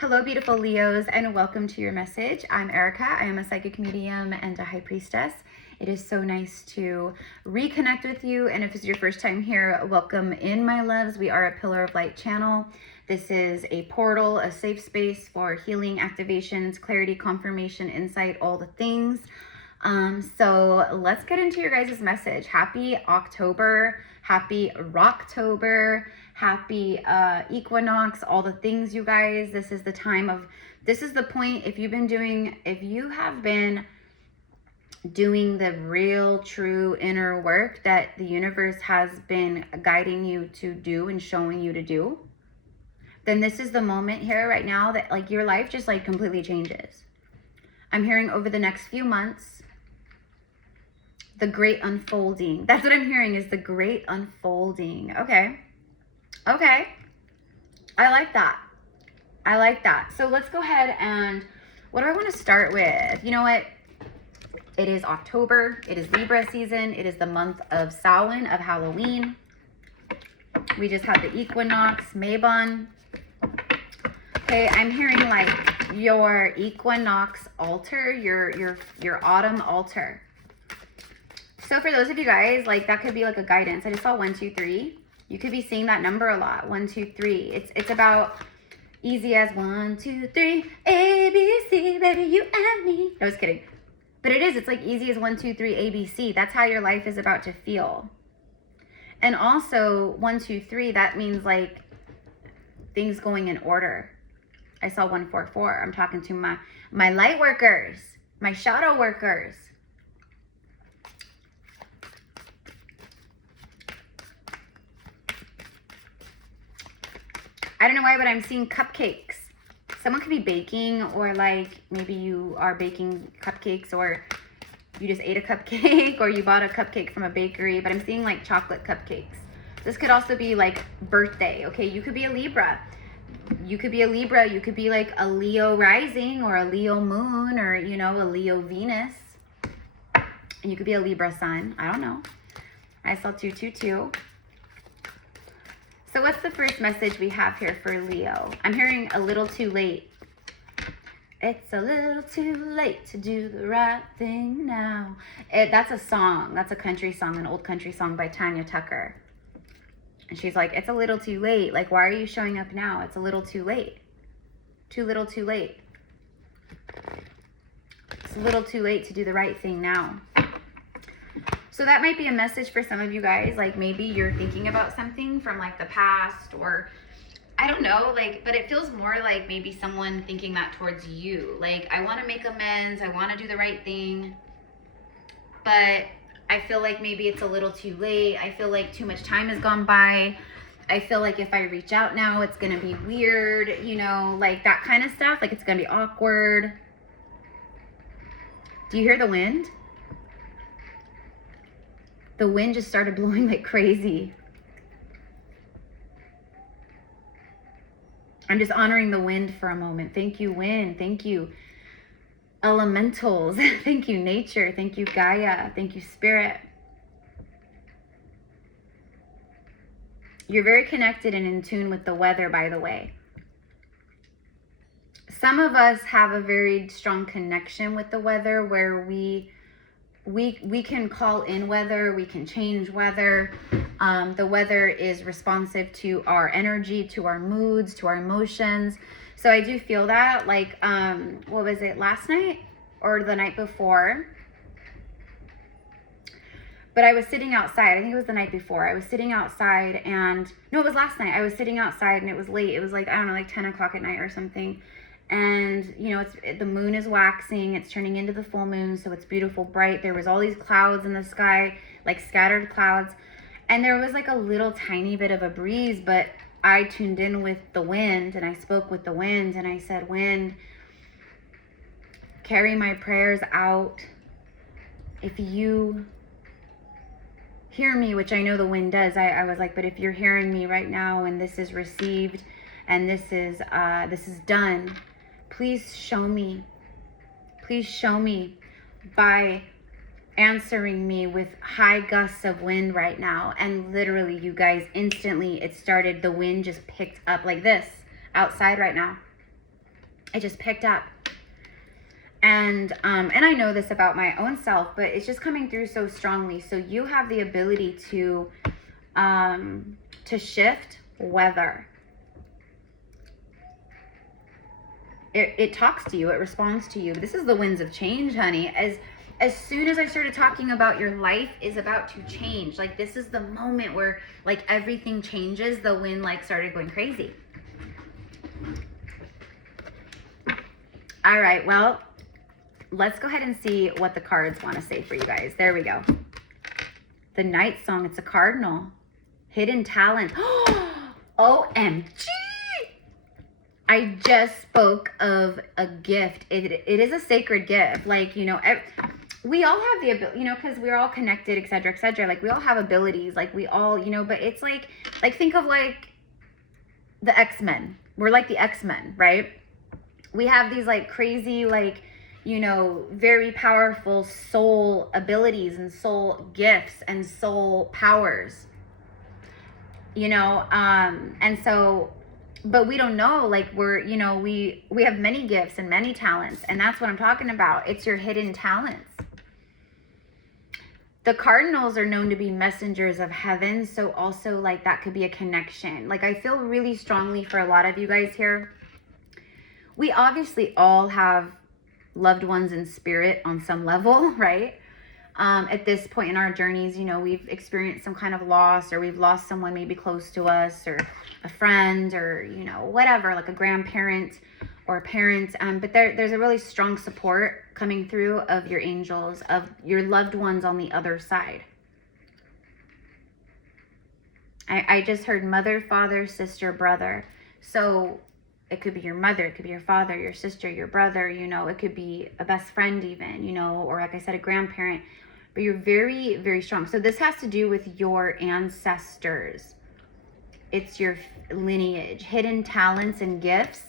Hello, beautiful Leos, and welcome to your message. I'm Erica. I am a psychic medium and a high priestess. It is so nice to reconnect with you. And if it's your first time here, welcome in, my loves. We are a Pillar of Light channel. This is a portal, a safe space for healing, activations, clarity, confirmation, insight, all the things. So let's get into your guys' message. Happy October, happy Rocktober, happy equinox, all the things, you guys. This is the time of, this is the point. If you have been doing the real, true inner work that the universe has been guiding you to do and showing you to do, then this is the moment here right now that like your life just like completely changes. I'm hearing over the next few months, the great unfolding. That's what I'm hearing, is the great unfolding. Okay. Okay. I like that. I like that. So let's go ahead and what do I want to start with? You know what? It is October. It is Libra season. It is the month of Samhain, of Halloween. We just had the equinox, Mabon. Okay, I'm hearing like your equinox altar, your autumn altar. So for those of you guys, like that could be like a guidance. I just saw 1, 2, 3. You could be seeing that number a lot. 1, 2, 3. It's about easy as 1, 2, 3, A, B, C, baby, you and me. I was kidding. But it is. It's like easy as 1, 2, 3, A, B, C. That's how your life is about to feel. And also 1, 2, 3, that means like things going in order. I saw 1, 4, 4. I'm talking to my light workers, my shadow workers. I don't know why, but I'm seeing cupcakes. Someone could be baking, or like maybe you are baking cupcakes, or you just ate a cupcake, or you bought a cupcake from a bakery, but I'm seeing like chocolate cupcakes. This could also be like birthday, okay? You could be a Libra. You could be a Libra. You could be like a Leo rising, or a Leo moon, or, you know, a Leo Venus. And you could be a Libra sun. I don't know. I saw 222. So what's the first message we have here for Leo? I'm hearing a little too late. It's a little too late to do the right thing now. That's a song. That's a country song, an old country song by Tanya Tucker. And she's like, it's a little too late. Like, why are you showing up now? It's a little too late. Too little too late. It's a little too late to do the right thing now. So that might be a message for some of you guys. Like maybe you're thinking about something from like the past, or I don't know, like, but it feels more like maybe someone thinking that towards you. Like, I want to make amends. I want to do the right thing. But I feel like maybe it's a little too late. I feel like too much time has gone by. I feel like if I reach out now, it's going to be weird, you know, like that kind of stuff. Like it's going to be awkward. Do you hear the wind? The wind just started blowing like crazy. I'm just honoring the wind for a moment. Thank you, wind. Thank you, elementals. Thank you, nature. Thank you, Gaia. Thank you, spirit. You're very connected and in tune with the weather, by the way. Some of us have a very strong connection with the weather where we can call in weather, we can change weather. The weather is responsive to our energy, to our moods, to our emotions. So I do feel that, like, what was it, last night or the night before? But I was sitting outside. I think it was the night before. I was sitting outside and, no, it was last night. I was sitting outside and it was late. It was like, I don't know, like 10 o'clock at night or something. And, you know, the moon is waxing. It's turning into the full moon. So it's beautiful, bright. There was all these clouds in the sky, like scattered clouds. And there was like a little tiny bit of a breeze, but I tuned in with the wind and I spoke with the wind and I said, wind, carry my prayers out. If you hear me, which I know the wind does, I was like, but if you're hearing me right now and this is received and this is done, please show me by answering me with high gusts of wind right now. And literally, you guys, instantly it started, the wind just picked up like this outside right now. I just picked up. And I know this about my own self, but it's just coming through so strongly. So you have the ability to shift weather. It talks to you, it responds to you. This is the winds of change, honey. As soon as I started talking about your life is about to change, like this is the moment where like everything changes, the wind like started going crazy. All right, well, let's go ahead and see what the cards want to say for you guys. There we go. The Night Song, it's a cardinal. Hidden talent. OMG! I just spoke of a gift. It is a sacred gift. Like, you know, we all have the ability, you know, because we're all connected, etc., etc. Like, we all have abilities. Like, we all, you know, but it's like think of like the X-Men. We're like the X-Men, right? We have these like crazy, like, you know, very powerful soul abilities and soul gifts and soul powers, you know, and so, but we don't know, like we're, you know, we have many gifts and many talents, and that's what I'm talking about. It's your hidden talents. The cardinals are known to be messengers of heaven, so also like that could be a connection. Like I feel really strongly for a lot of you guys here. We obviously all have loved ones in spirit on some level, right? At this point in our journeys, you know, we've experienced some kind of loss, or we've lost someone maybe close to us, or a friend, or, you know, whatever, like a grandparent or a parent. But there's a really strong support coming through of your angels, of your loved ones on the other side. I just heard mother, father, sister, brother. So it could be your mother, it could be your father, your sister, your brother, you know, it could be a best friend even, you know, or like I said, a grandparent. But you're very, very strong. So this has to do with your ancestors. It's your lineage, hidden talents and gifts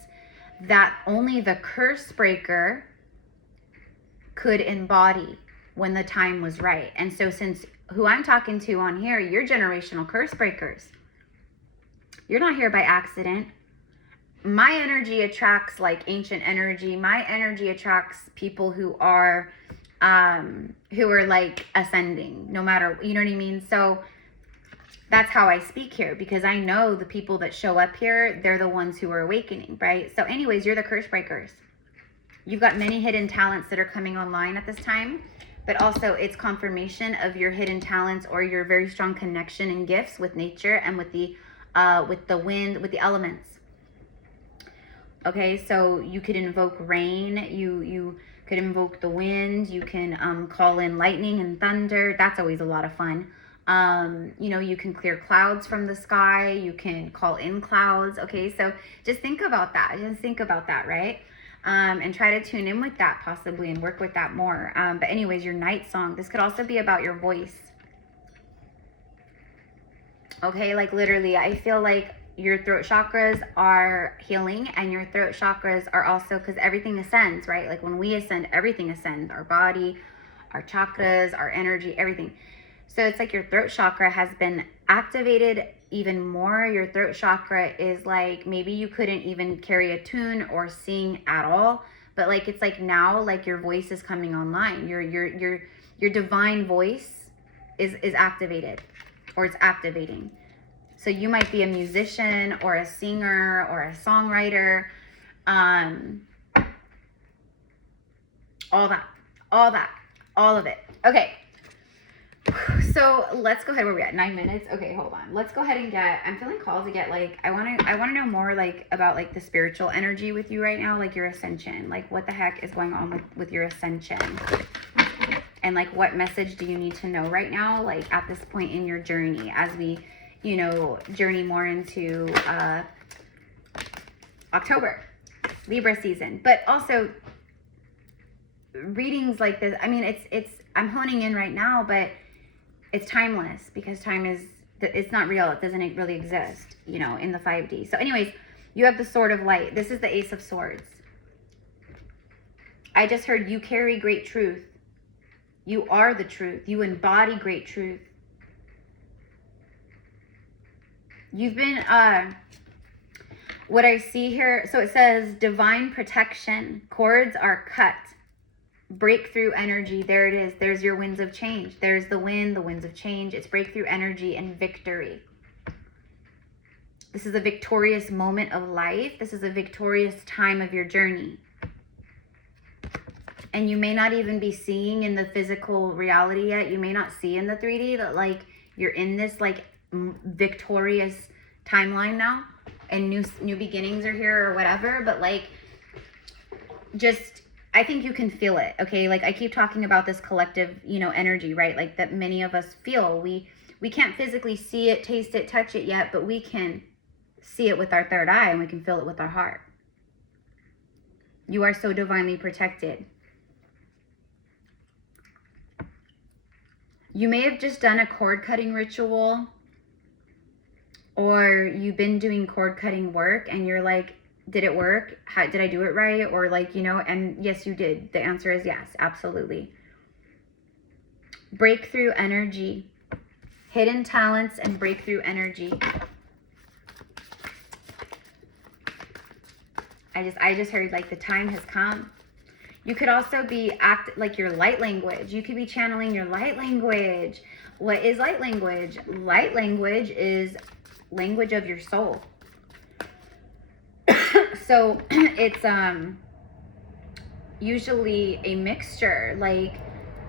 that only the curse breaker could embody when the time was right. And so since who I'm talking to on here, you're generational curse breakers. You're not here by accident. My energy attracts like ancient energy. My energy attracts people who are like ascending, no matter, you know what I mean? So that's how I speak here, because I know the people that show up here, they're the ones who are awakening, right? So anyways, you're the curse breakers. You've got many hidden talents that are coming online at this time, but also it's confirmation of your hidden talents or your very strong connection and gifts with nature and with the wind, with the elements. Okay, so you could invoke rain, you could invoke the wind, you can call in lightning and thunder. That's always a lot of fun. You know, you can clear clouds from the sky, you can call in clouds. Okay, so just think about that. Just think about that, right? And try to tune in with that possibly and work with that more. But anyways, your night song, this could also be about your voice. Okay, like literally, I feel like your throat chakras are healing, and your throat chakras are also, because everything ascends, right? Like when we ascend, everything ascends, our body, our chakras, our energy, everything. So it's like your throat chakra has been activated even more. Your throat chakra is like, maybe you couldn't even carry a tune or sing at all, but like it's like now, like your voice is coming online. Your divine voice is activated, or it's activating. So you might be a musician or a singer or a songwriter, all of it. Okay. So let's go ahead. Where are we at? 9 minutes. Okay, hold on. Let's go ahead and I'm feeling called to get like, I want to know more like about like the spiritual energy with you right now, like your ascension, like what the heck is going on with your ascension, and like what message do you need to know right now, like at this point in your journey, as we, you know, journey more into October, Libra season. But also readings like this, I mean, it's I'm honing in right now, but it's timeless, because time is, it's not real. It doesn't really exist, you know, in the 5D. So anyways, you have the Sword of Light. This is the Ace of Swords. I just heard you carry great truth. You are the truth. You embody great truth. You've been, what I see here, so it says divine protection. Cords are cut. Breakthrough energy. There it is. There's your winds of change. There's the wind, the winds of change. It's breakthrough energy and victory. This is a victorious moment of life. This is a victorious time of your journey. And you may not even be seeing in the physical reality yet. You may not see in the 3D that like you're in this like victorious timeline now, and new beginnings are here or whatever. But like, just, I think you can feel it. Okay, like I keep talking about this collective, you know, energy, right? Like that many of us feel. We can't physically see it, taste it, touch it yet, but we can see it with our third eye, and we can feel it with our heart. You are so divinely protected. You may have just done a cord cutting ritual, or you've been doing cord cutting work and you're like, did it work? How, did I do it right? Or like, you know, and yes, you did. The answer is yes, absolutely. Breakthrough energy, hidden talents and breakthrough energy. I just heard like the time has come. You could also be like your light language. You could be channeling your light language. What is light language? Light language is language of your soul. So it's usually a mixture like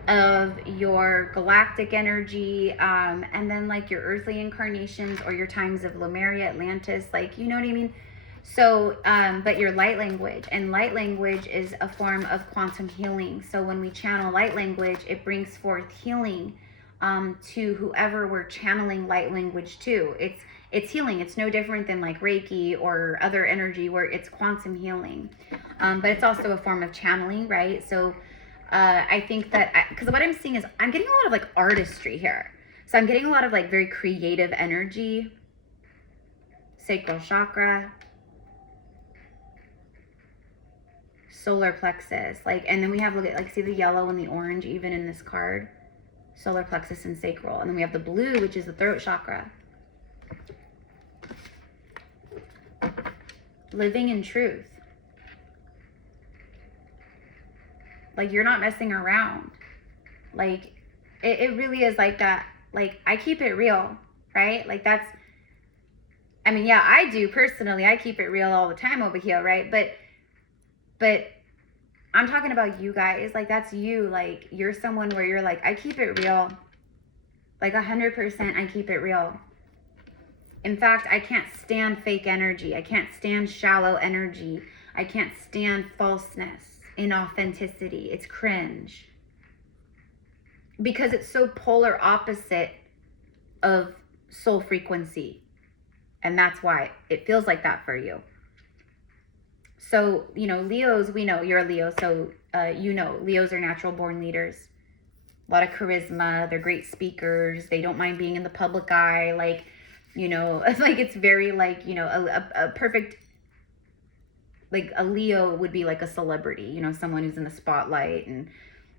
of your galactic energy and then like your earthly incarnations or your times of Lemuria, Atlantis, like, you know what I mean? So, but your light language, and light language is a form of quantum healing. So when we channel light language, it brings forth healing to whoever we're channeling light language to. It's healing. It's no different than like Reiki or other energy where it's quantum healing. But it's also a form of channeling, right? So I think that, because what I'm seeing is I'm getting a lot of like artistry here. So I'm getting a lot of like very creative energy. Sacral chakra. Solar plexus, like, and then we have, look at, like, see the yellow and the orange even in this card, solar plexus and sacral, and then we have the blue, which is the throat chakra. Living in truth, like you're not messing around, like it really is like that. Like I keep it real, right? Like that's, I mean, yeah, I do personally, I keep it real all the time over here, right? But I'm talking about you guys, like that's you, like you're someone where you're like, I keep it real, like 100% I keep it real. In fact, I can't stand fake energy. I can't stand shallow energy. I can't stand falseness, inauthenticity. It's cringe. Because it's so polar opposite of soul frequency. And that's why it feels like that for you. So, you know, Leos, we know you're a Leo, so you know, Leos are natural born leaders. A lot of charisma, they're great speakers, they don't mind being in the public eye, like, you know, like it's very like, you know, a perfect, like a Leo would be like a celebrity, you know, someone who's in the spotlight and,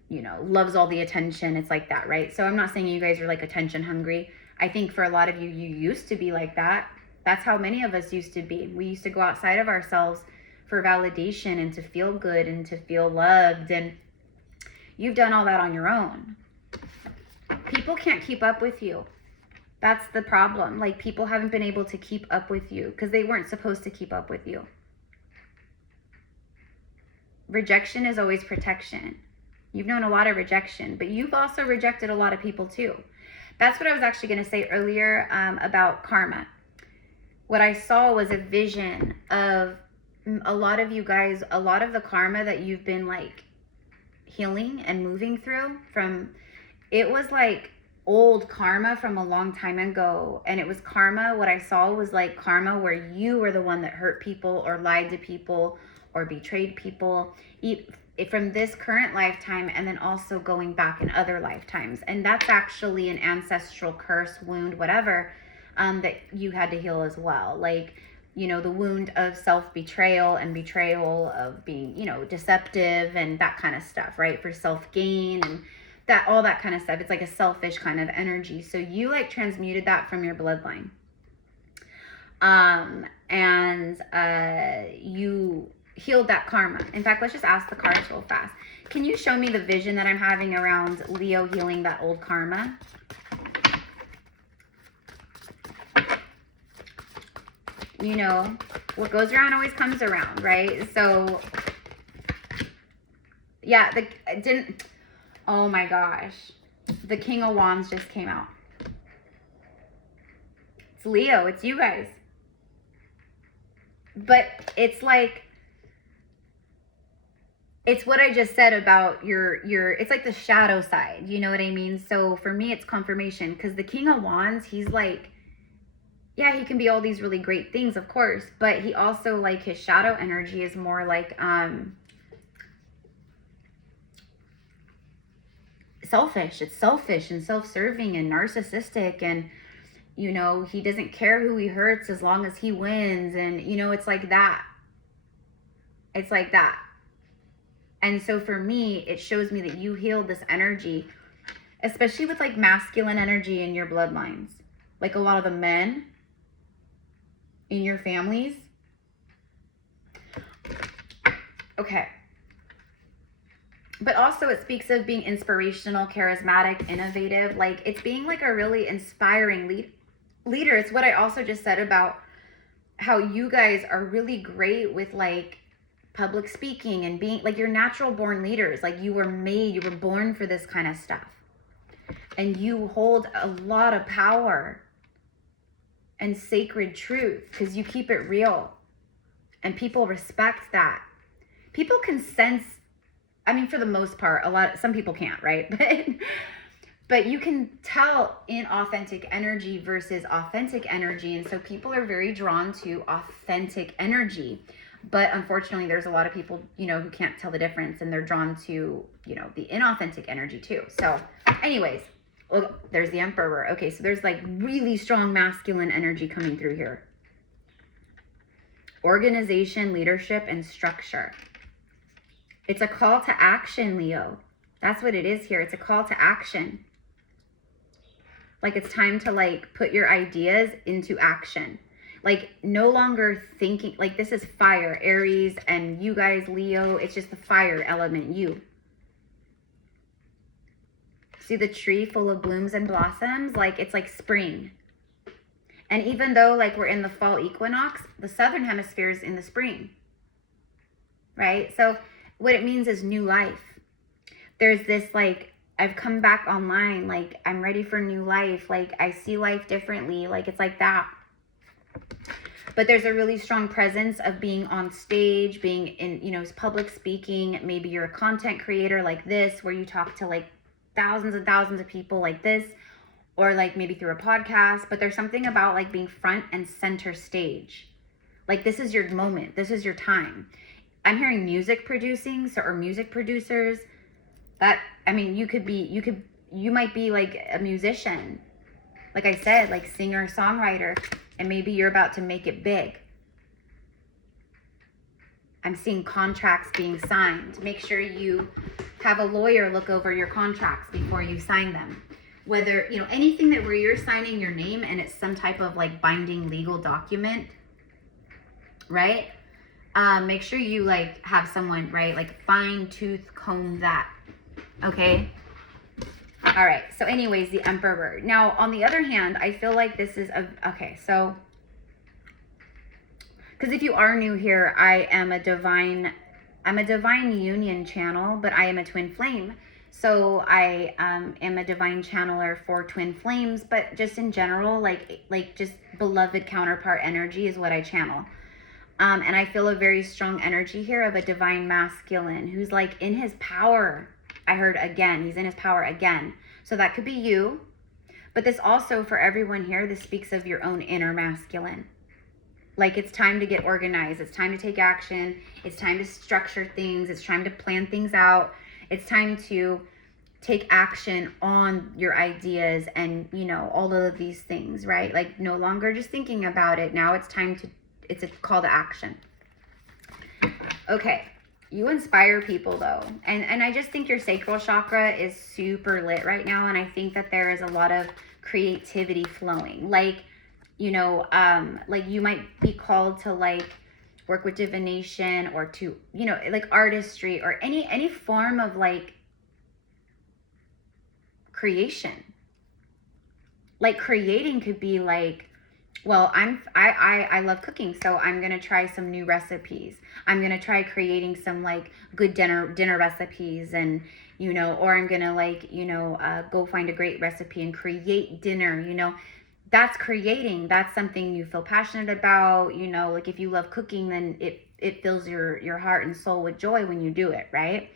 you know, loves all the attention. It's like that, right? So I'm not saying you guys are like attention hungry. I think for a lot of you, you used to be like that. That's how many of us used to be. We used to go outside of ourselves for validation and to feel good and to feel loved, and you've done all that on your own. People can't keep up with you. That's the problem. Like people haven't been able to keep up with you because they weren't supposed to keep up with you. Rejection is always protection. You've known a lot of rejection, but you've also rejected a lot of people too. That's what I was actually going to say earlier about karma. What I saw was a vision of a lot of you guys, a lot of the karma that you've been like healing and moving through from, it was like old karma from a long time ago. And it was karma, what I saw was like karma where you were the one that hurt people or lied to people or betrayed people from this current lifetime, and then also going back in other lifetimes. And that's actually an ancestral curse, wound, whatever, that you had to heal as well. Like, you know, the wound of self-betrayal and betrayal of being, you know, deceptive and that kind of stuff, right? For self-gain and that, all that kind of stuff. It's like a selfish kind of energy. So you like transmuted that from your bloodline. You healed that karma. In fact, let's just ask the cards real fast. Can you show me the vision that I'm having around Leo healing that old karma? You know, what goes around always comes around, right? So, yeah, oh my gosh. The King of Wands just came out. It's Leo, it's you guys. But it's like, it's what I just said about it's like the shadow side, you know what I mean? So for me, it's confirmation, because the King of Wands, he's like, yeah, he can be all these really great things, of course, but he also, like, his shadow energy is more like, selfish. It's selfish and self-serving and narcissistic, and, you know, he doesn't care who he hurts as long as he wins, and, you know, it's like that. It's like that. And so for me, it shows me that you healed this energy, especially with, like, masculine energy in your bloodlines. Like, a lot of the men in your families. Okay. But also it speaks of being inspirational, charismatic, innovative. Like, it's being like a really inspiring leader. It's what I also just said about how you guys are really great with, like, public speaking and being, like, you're natural born leaders. Like, you were born for this kind of stuff. And you hold a lot of power and sacred truth because you keep it real. And people respect that. People can sense, I mean, for the most part, some people can't, right? But you can tell inauthentic energy versus authentic energy. And so people are very drawn to authentic energy. But unfortunately, there's a lot of people, you know, who can't tell the difference, and they're drawn to, you know, the inauthentic energy too. So anyways, look, there's the Emperor. Okay, so there's, like, really strong masculine energy coming through here. Organization, leadership, and structure. It's a call to action, Leo. That's what it is here. It's a call to action. Like, it's time to, like, put your ideas into action. Like, no longer thinking, like, this is fire, Aries, and you guys, Leo, it's just the fire element, you. See the tree full of blooms and blossoms? Like, it's like spring. And even though, like, we're in the fall equinox, the southern hemisphere is in the spring, right? So what it means is new life. There's this, like, I've come back online, like, I'm ready for new life, like, I see life differently, like, it's like that. But there's a really strong presence of being on stage, being in, you know, public speaking. Maybe you're a content creator like this, where you talk to, like, thousands and thousands of people like this, or, like, maybe through a podcast. But there's something about, like, being front and center stage. Like, this is your moment. This is your time. I'm hearing music producing, or music producers. That, I mean, you might be, like, a musician. Like I said, like, singer, songwriter, and maybe you're about to make it big. I'm seeing contracts being signed. Make sure you have a lawyer look over your contracts before you sign them. Whether, you know, anything where you're signing your name and it's some type of, like, binding legal document, right? Make sure you, like, have someone, right, like, fine tooth comb that, okay? All right, so anyways, the Emperor. Now, on the other hand, I feel like this is okay, so, because if you are new here, I'm a divine union channel, but I am a twin flame. So I am a divine channeler for twin flames, but just in general, like just beloved counterpart energy is what I channel. And I feel a very strong energy here of a divine masculine who's, like, in his power. I heard again, he's in his power again. So that could be you. But this also, for everyone here, this speaks of your own inner masculine. Like, it's time to get organized. It's time to take action. It's time to structure things. It's time to plan things out. It's time to take action on your ideas and, you know, all of these things, right? Like, no longer just thinking about it. Now it's time to, it's a call to action. Okay. You inspire people, though. And I just think your sacral chakra is super lit right now. And I think that there is a lot of creativity flowing. Like, you know, like you might be called to like work with divination or to, you know, like artistry or any form of like creation. Like creating could be like, well, I love cooking, so I'm gonna try some new recipes. I'm gonna try creating some like good dinner recipes, and you know, or I'm gonna like, you know, go find a great recipe and create dinner. You know, that's creating. That's something you feel passionate about. You know, like if you love cooking, then it fills your heart and soul with joy when you do it, right?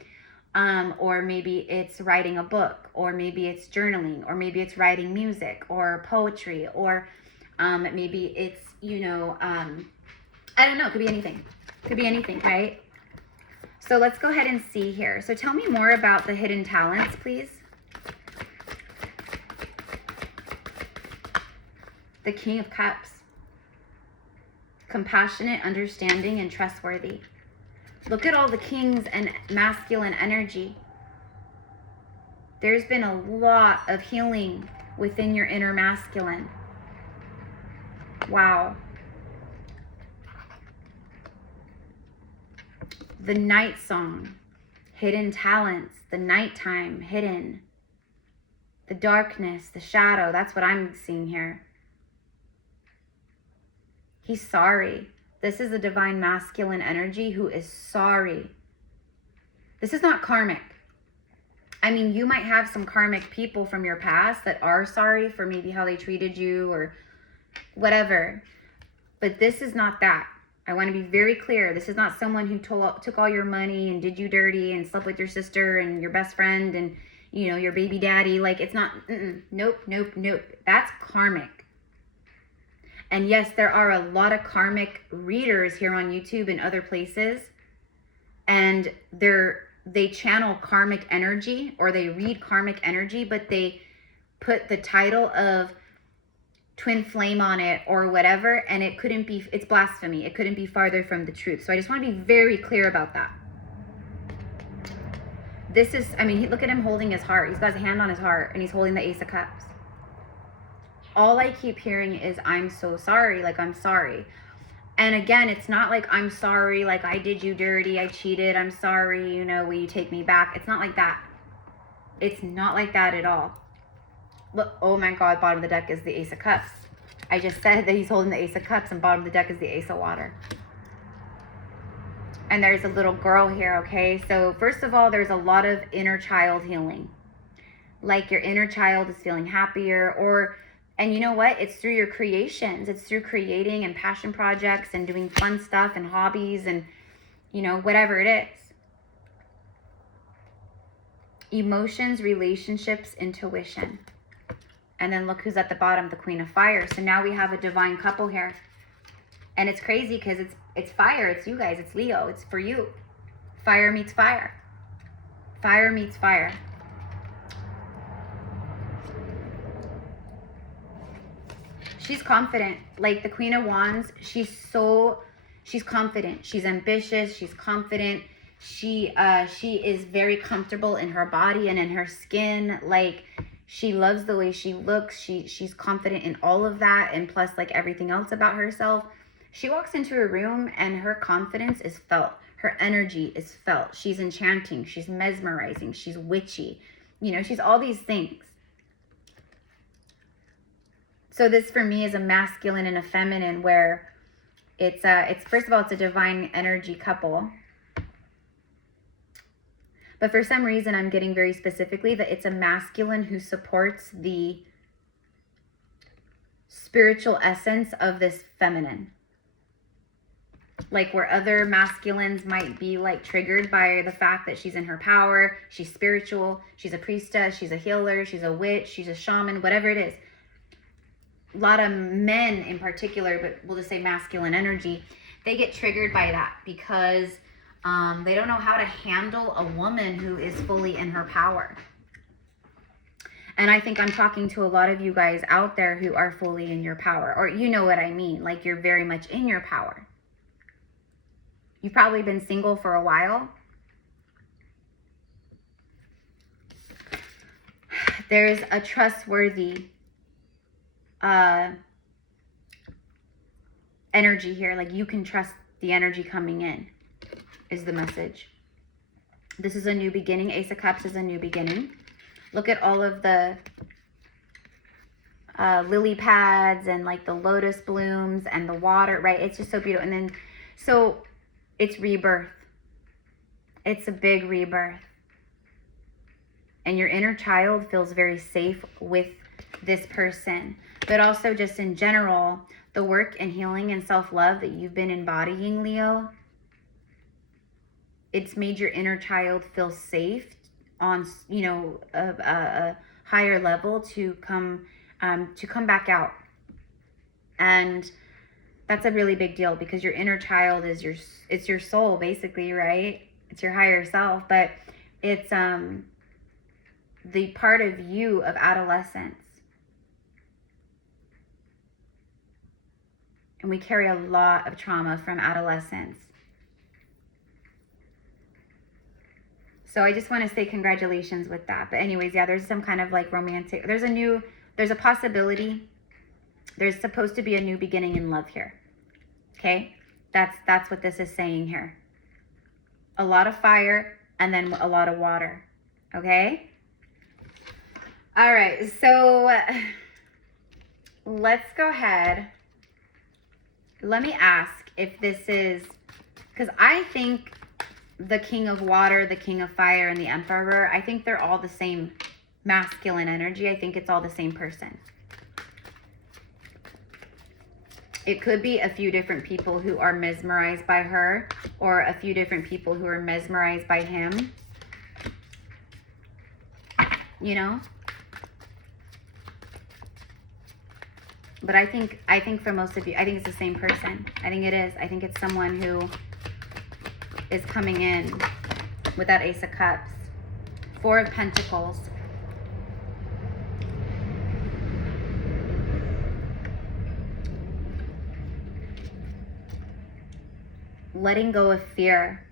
Or maybe it's writing a book, or maybe it's journaling, or maybe it's writing music or poetry, or maybe it's, you know, I don't know, it could be anything. Could be anything, right? So let's go ahead and see here. So tell me more about the hidden talents, please. The King of Cups. Compassionate, understanding, and trustworthy. Look at all the kings and masculine energy. There's been a lot of healing within your inner masculine. Wow. The night song, hidden talents, the nighttime, hidden. The darkness, the shadow, that's what I'm seeing here. He's sorry. This is a divine masculine energy who is sorry. This is not karmic. I mean, you might have some karmic people from your past that are sorry for maybe how they treated you or whatever. But this is not that. I want to be very clear. This is not someone who took all your money and did you dirty and slept with your sister and your best friend and, you know, your baby daddy. Like, it's not, nope, nope, nope. That's karmic. And yes, there are a lot of karmic readers here on YouTube and other places. And they channel karmic energy, or they read karmic energy, but they put the title of twin flame on it or whatever, and it couldn't be, it's blasphemy. It couldn't be farther from the truth. So I just want to be very clear about that. This is, I mean, look at him holding his heart. He's got his hand on his heart and he's holding the Ace of Cups. All I keep hearing is, I'm so sorry, like I'm sorry. And again, it's not like I'm sorry, like I did you dirty, I cheated, I'm sorry, you know, will you take me back? It's not like that. It's not like that at all. Look, oh my God, bottom of the deck is the Ace of Cups. I just said that he's holding the Ace of Cups, and bottom of the deck is the Ace of Water. And there's a little girl here, okay? So first of all, there's a lot of inner child healing. Like your inner child is feeling happier, or, and you know what? It's through your creations. It's through creating and passion projects and doing fun stuff and hobbies and, you know, whatever it is. Emotions, relationships, intuition. And then look who's at the bottom, the Queen of Fire. So now we have a divine couple here. And it's crazy because it's fire. It's you guys. It's Leo. It's for you. Fire meets fire. Fire meets fire. She's confident. Like the Queen of Wands, she's confident. She's ambitious. She's confident. She is very comfortable in her body and in her skin. Like, she loves the way she looks. She's confident in all of that, and plus like everything else about herself. She walks into a room and her confidence is felt. Her energy is felt. She's enchanting. She's mesmerizing. She's witchy. You know, she's all these things. So this for me is a masculine and a feminine, where it's first of all, it's a divine energy couple. But for some reason, I'm getting very specifically that it's a masculine who supports the spiritual essence of this feminine. Like where other masculines might be like triggered by the fact that she's in her power, she's spiritual, she's a priestess, she's a healer, she's a witch, she's a shaman, whatever it is. A lot of men in particular, but we'll just say masculine energy, they get triggered by that because they don't know how to handle a woman who is fully in her power. And I think I'm talking to a lot of you guys out there who are fully in your power, or you know what I mean, like you're very much in your power. You've probably been single for a while. There's a trustworthy energy here. Like you can trust the energy coming in is the message. This is a new beginning. Ace of Cups is a new beginning. Look at all of the lily pads and like the lotus blooms and the water, right? It's just so beautiful. And then, so it's rebirth. It's a big rebirth. And your inner child feels very safe with this person. But also just in general, the work and healing and self-love that you've been embodying, Leo, it's made your inner child feel safe on, you know, a higher level to come back out. And that's a really big deal because your inner child is it's your soul basically, right? It's your higher self, but it's the part of you of adolescence. And we carry a lot of trauma from adolescence. So I just want to say congratulations with that. But anyways, yeah, there's some kind of like romantic, there's a possibility. There's supposed to be a new beginning in love here. Okay? That's what this is saying here. A lot of fire and then a lot of water. Okay? All right, so let's go ahead. Let me ask if this is, because I think the King of Water, the King of Fire, and the Emperor, I think they're all the same masculine energy. I think it's all the same person. It could be a few different people who are mesmerized by her, or a few different people who are mesmerized by him. You know? But I think for most of you, I think it's the same person. I think it is. I think it's someone who is coming in with that Ace of Cups. Four of Pentacles. Letting go of fear.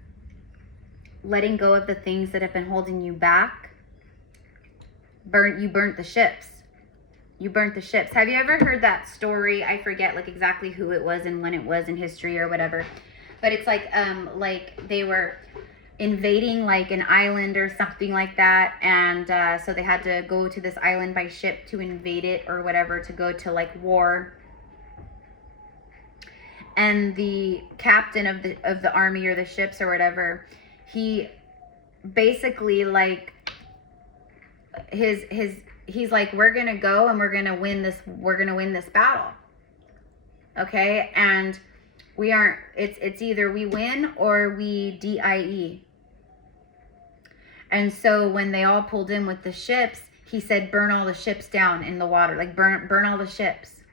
Letting go of the things that have been holding you back. You burnt the ships. You burnt the ships. Have you ever heard that story? I forget like exactly who it was and when it was in history or whatever. But it's like they were invading like an island or something like that. And so they had to go to this island by ship to invade it or whatever, to go to like war. And the captain of the army or the ships or whatever, he basically like he's like, we're going to go and we're going to win this battle. Okay? And we aren't, it's either we win or we DIE. And so when they all pulled in with the ships, he said, burn all the ships down in the water. Like burn all the ships.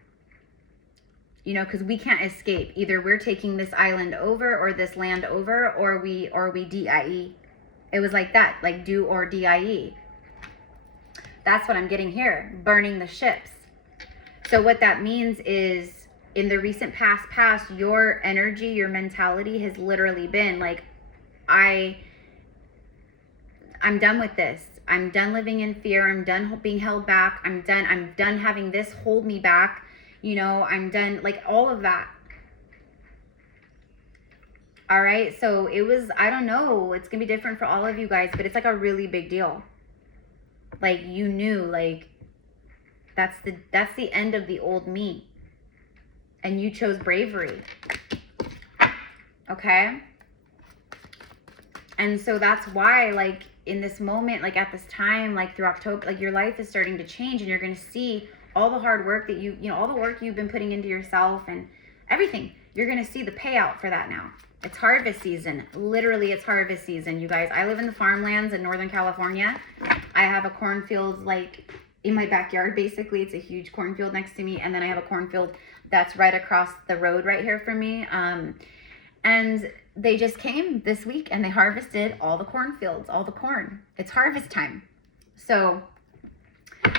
You know, because we can't escape. Either we're taking this island over or this land over, or we DIE. It was like that, like do or DIE. That's what I'm getting here, burning the ships. So what that means is, in the recent past, your energy, your mentality has literally been like, I'm done with this. I'm done living in fear. I'm done being held back. I'm done having this hold me back. You know, I'm done, like all of that. All right, so it was, I don't know, it's gonna be different for all of you guys, but it's like a really big deal. Like you knew, like that's the end of the old me. And you chose bravery. Okay? And so that's why, like in this moment, like at this time, like through October, like your life is starting to change, and you're going to see all the hard work that you know, all the work you've been putting into yourself and everything. You're going to see the payout for that now. It's harvest season. Literally, it's harvest season, you guys. I live in the farmlands in Northern California. I have a cornfield like in my backyard, basically. It's a huge cornfield next to me. And then I have a cornfield that's right across the road right here from me. And they just came this week and they harvested all the cornfields, all the corn. It's harvest time. So,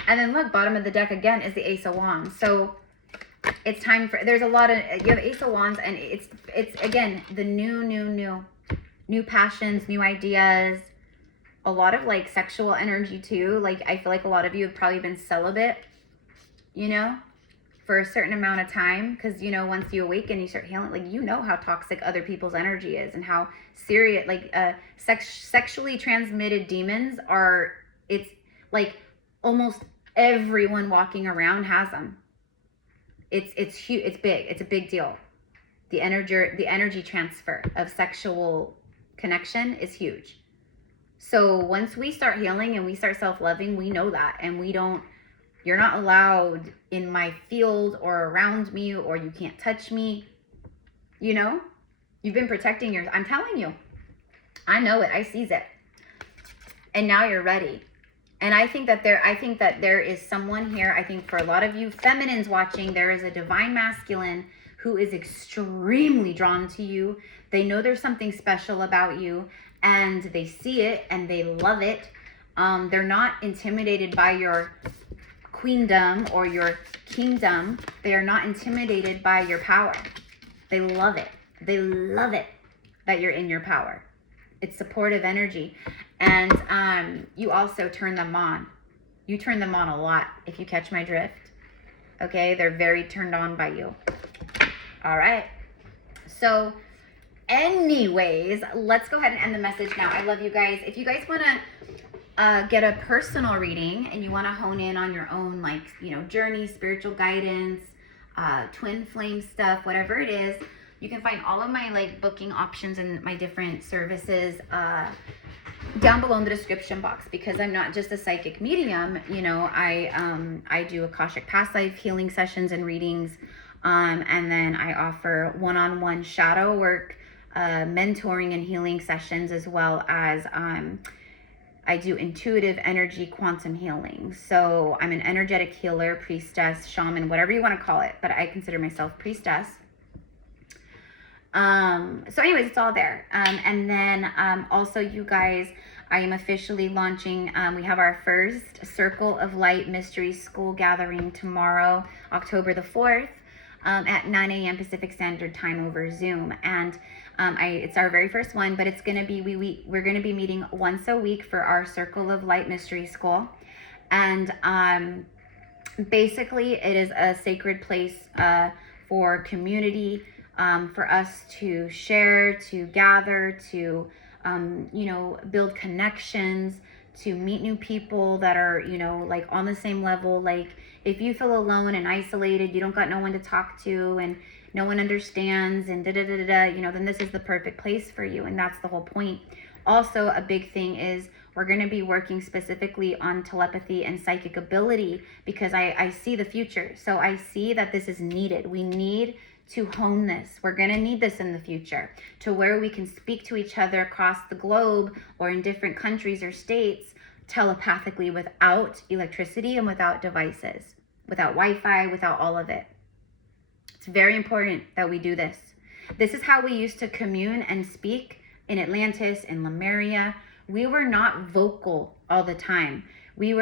and then look, bottom of the deck again is the Ace of Wands. So it's time for, there's a lot of, you have Ace of Wands, and it's again, the new passions, new ideas, a lot of like sexual energy too. Like I feel like a lot of you have probably been celibate, you know? for a certain amount of time, because, you know, once you awaken, you start healing, like, you know how toxic other people's energy is and how serious, like, sexually transmitted demons are, it's like almost everyone walking around has them. It's huge, it's big, it's a big deal. The energy transfer of sexual connection is huge. So once we start healing and we start self-loving, we know that, and you're not allowed in my field or around me, or you can't touch me. You know, you've been protecting I'm telling you, I know it, I sees it. And now you're ready. And I think that there is someone here, I think for a lot of you feminines watching, there is a divine masculine who is extremely drawn to you. They know there's something special about you, and they see it and they love it. They're not intimidated by your queendom or your kingdom. They are not intimidated by your power. They love it. They love it that you're in your power. It's supportive energy. And you also turn them on. You turn them on a lot, if you catch my drift. Okay, they're very turned on by you. All right. So anyways, let's go ahead and end the message now. I love you guys. If you guys want to get a personal reading and you want to hone in on your own, like, you know, journey, spiritual guidance, twin flame stuff, whatever it is, you can find all of my like booking options and my different services down below in the description box, because I'm not just a psychic medium. You know, I do Akashic past life healing sessions and readings, and then I offer one-on-one shadow work, mentoring and healing sessions, as well as I do intuitive energy quantum healing. So I'm an energetic healer, priestess, shaman, whatever you want to call it, but I consider myself priestess. So anyways, it's all there. And then also, you guys, I am officially launching, we have our first Circle of Light Mystery School gathering tomorrow, October the 4th, at 9 a.m. Pacific Standard Time over Zoom. And it's our very first one, but it's going to be, we're going to be meeting once a week for our Circle of Light Mystery School. And basically, it is a sacred place for community, for us to share, to gather, to, you know, build connections, to meet new people that are, you know, like on the same level. Like, if you feel alone and isolated, you don't got no one to talk to, and no one understands, and you know, then this is the perfect place for you. And that's the whole point. Also, a big thing is we're going to be working specifically on telepathy and psychic ability, because I see the future. So I see that this is needed. We need to hone this. We're going to need this in the future, to where we can speak to each other across the globe or in different countries or states telepathically, without electricity and without devices, without Wi-Fi, without all of it. It's very important that we do this. This is how we used to commune and speak in Atlantis, in Lemuria. We were not vocal all the time. We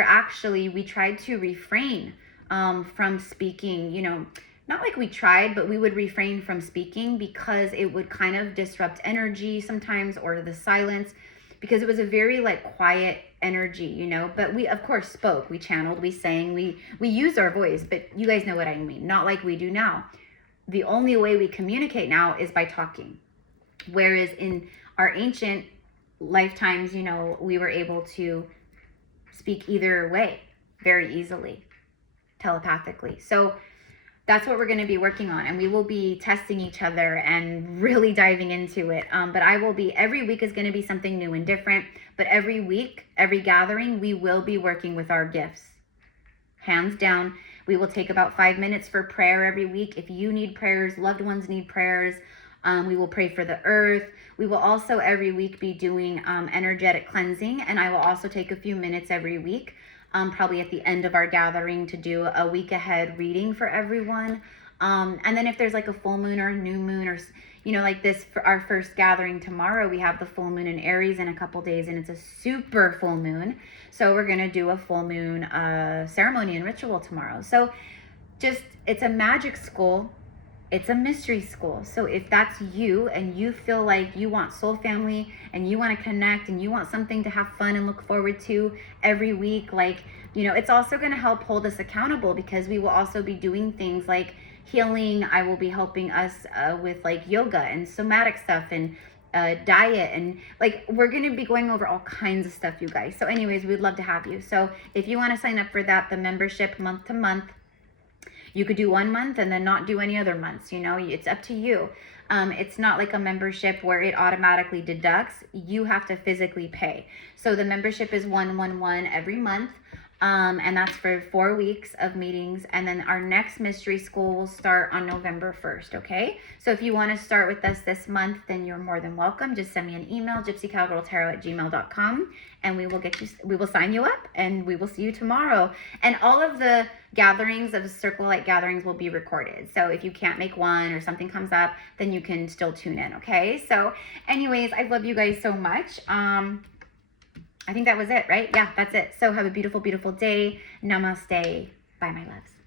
tried to refrain from speaking, you know, not like we tried, but we would refrain from speaking because it would kind of disrupt energy sometimes, or the silence, because it was a very like quiet energy, you know. But we of course spoke, we channeled, we sang, we used our voice, but you guys know what I mean, not like we do now. The only way we communicate now is by talking. Whereas in our ancient lifetimes, you know, we were able to speak either way very easily, telepathically. So that's what we're going to be working on, and we will be testing each other and really diving into it. But every week is going to be something new and different, but every week, every gathering, we will be working with our gifts. Hands down. We will take about 5 minutes for prayer every week. If you need prayers, loved ones need prayers, we will pray for the earth. We will also every week be doing energetic cleansing, and I will also take a few minutes every week, probably at the end of our gathering, to do a week ahead reading for everyone. And then if there's like a full moon or a new moon, or, you know, like this, for our first gathering tomorrow, we have the full moon in Aries in a couple days, and it's a super full moon. So we're going to do a full moon ceremony and ritual tomorrow. So just, it's a magic school. it's a mystery school. So if that's you and you feel like you want soul family and you want to connect and you want something to have fun and look forward to every week, like, you know, it's also going to help hold us accountable, because we will also be doing things like healing. I will be helping us with like yoga and somatic stuff and diet, and like we're going to be going over all kinds of stuff, you guys. So anyways, we'd love to have you. So if you want to sign up for that, the membership month to month, you could do 1 month and then not do any other months, you know, it's up to you. It's not like a membership where it automatically deducts. You have to physically pay. So the membership is 111 every month. And that's for 4 weeks of meetings. And then our next mystery school will start on November 1st, okay? So if you want to start with us this month, then you're more than welcome. Just send me an email, GypsyCowgirlTarot@gmail.com, and we will sign you up, and we will see you tomorrow. And all of the gatherings of Circle Light gatherings will be recorded. So if you can't make one or something comes up, then you can still tune in, okay? So anyways, I love you guys so much. I think that was it, right? Yeah, that's it. So have a beautiful, beautiful day. Namaste. Bye, my loves.